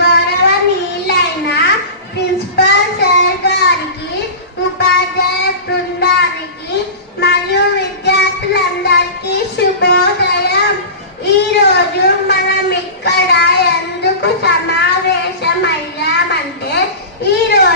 గౌరవనీయులైన principal sir గారికి, ఉపాధ్యాయ బృందానికి మరియు విద్యార్థులందరికీ శుభోదయం. ఈరోజు మనం ఇక్కడ ఎందుకు సమావేశమయ్యామంటే, ఈరోజు